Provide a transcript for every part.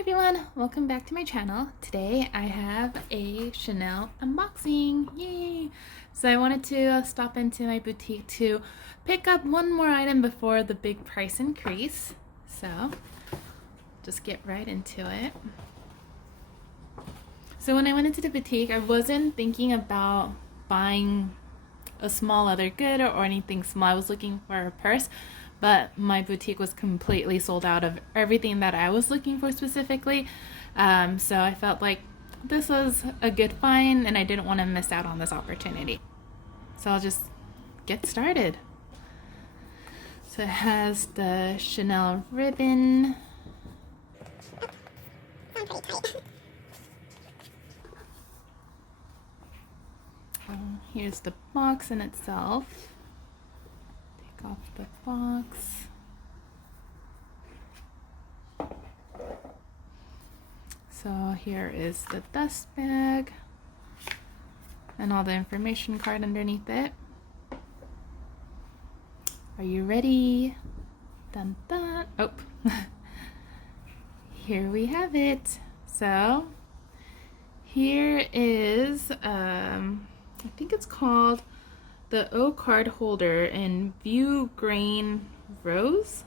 everyone, welcome back to my channel. Today I have a Chanel unboxing, yay! So I wanted to stop into my boutique to pick up one more item before the big price increase. So just get right into it. So when I went into the boutique, I wasn't thinking about buying a small leather good or anything small. I was looking for a purse, but my boutique was completely sold out of everything that I was looking for specifically. So I felt like this was a good find and I didn't want to miss out on this opportunity. So I'll just get started. So it has the Chanel ribbon. Here's the box in itself. Take off the box. So here is the dust bag and all the information card underneath it. Are you ready? Dun dun. Oh, here we have it. So here is I think it's called the O card holder in View Grain Rose.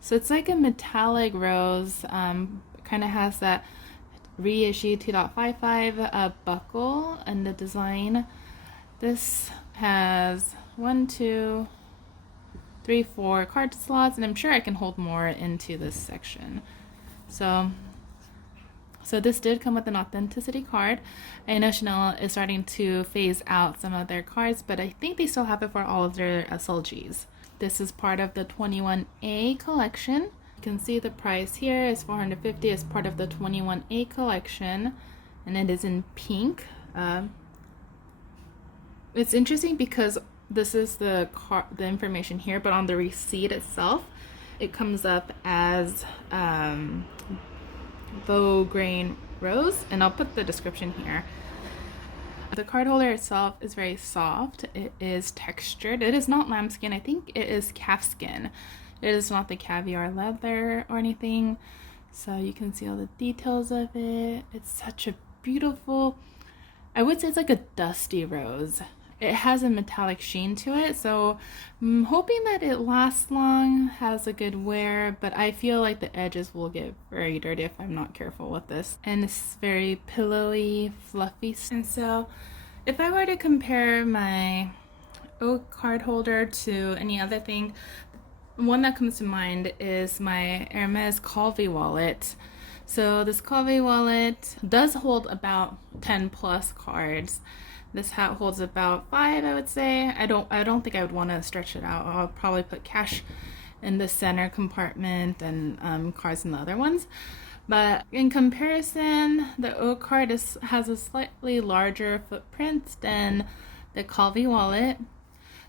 So it's like a metallic rose. Kind of has that reissue 2.55 buckle and the design. This has 1, 2, 3, 4 card slots, and I'm sure I can hold more into this section. So this did come with an authenticity card. I know Chanel is starting to phase out some of their cards, but I think they still have it for all of their SLGs. This is part of the 21A collection. You can see the price here is $450 as part of the 21A collection, and it is in pink. It's interesting because this is the information here, but on the receipt itself, it comes up as View Grain Rose, and I'll put the description here. The card holder itself is very soft. It is textured. It is not lambskin. I think it is calfskin. It is not the caviar leather or anything. So you can see all the details of it. It's such a beautiful, I would say it's like a dusty rose. It has a metallic sheen to it, so I'm hoping that it lasts long, has a good wear, but I feel like the edges will get very dirty if I'm not careful with this. And it's very pillowy, fluffy. And so if I were to compare my oak card holder to any other thing, one that comes to mind is my Hermes Calvi wallet. So this Calvi wallet does hold about 10 plus cards. This hat holds about 5, I would say. I don't think I would want to stretch it out. I'll probably put cash in the center compartment and cards in the other ones. But in comparison, the oak card has a slightly larger footprint than the Calvi wallet.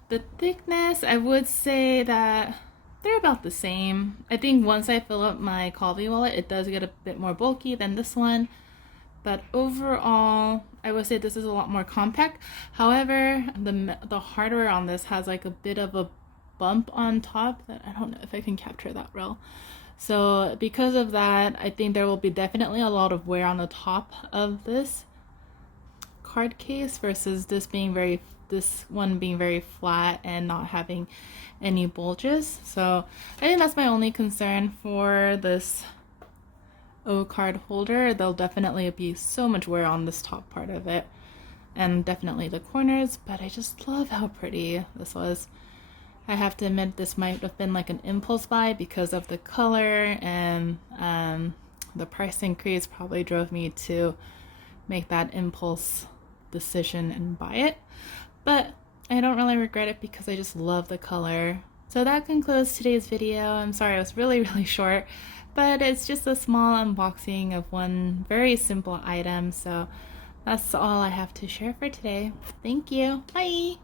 The thickness, I would say that they're about the same. I think once I fill up my Calvi wallet, it does get a bit more bulky than this one. But overall, I would say this is a lot more compact. However, the hardware on this has like a bit of a bump on top that I don't know if I can capture that well. So because of that, I think there will be definitely a lot of wear on the top of this card case versus this one being very flat and not having any bulges. So I think that's my only concern for this O card holder. There'll definitely be so much wear on this top part of it and definitely the corners, but I just love how pretty this was. I have to admit this might have been like an impulse buy because of the color, and the price increase probably drove me to make that impulse decision and buy it, but I don't really regret it because I just love the color. So that concludes today's video. I'm sorry it was really short, but it's just a small unboxing of one very simple item. So that's all I have to share for today. Thank you. Bye.